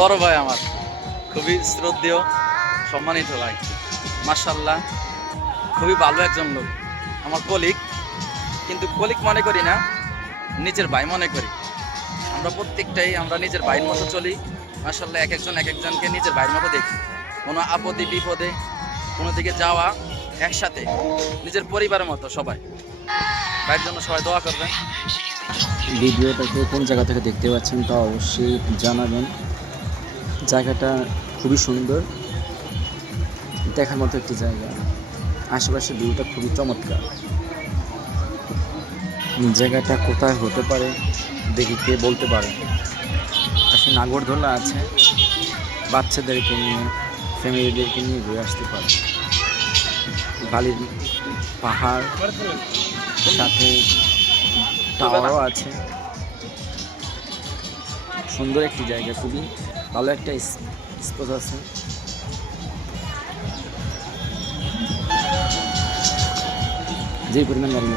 বড় ভাই আমার। খুবই শ্রদ্ধেয়, সম্মানিত ভাই। মার্শাল্লাহ খুবই ভালো একজন লোক। আমার কলিগ, কিন্তু কলিগ মনে করি না, নিজের ভাই মনে করি। আমরা প্রত্যেকটাই, আমরা নিজের ভাইয়ের মতো চলি। মার্শাল্লাহ এক একজন, এক একজনকে নিজের ভাইয়ের মতো দেখি। কোনো আপদে, বিপদে, কোনো দিকে যাওয়া, একসাথে, নিজের পরিবারের মতো সবাই। ভাইয়ের জন্য সবাই দোয়া করবেন। ভিডিওটাকে কোন জায়গা থেকে দেখতে পাচ্ছেন তা অবশ্যই জানাবেন। জায়গাটা খুবই সুন্দর। দেখার মতো একটি জায়গা। আশেপাশে ভিউটা খুবই চমৎকার। জায়গাটা কোথায় হতে পারে, দেখি কে বলতে পারে। আসলে নাগরদোলা আছে। বাচ্চাদেরকে নিয়ে, ফ্যামিলিদেরকে নিয়ে ঘুরে আসতে পারে। বালির পাহাড়, সাথে টাওয়ারও আছে। সুন্দর একটি জায়গা খুবই। ভালো একটা স্পোজ আছে। যেই পরিমাণ গাড়ি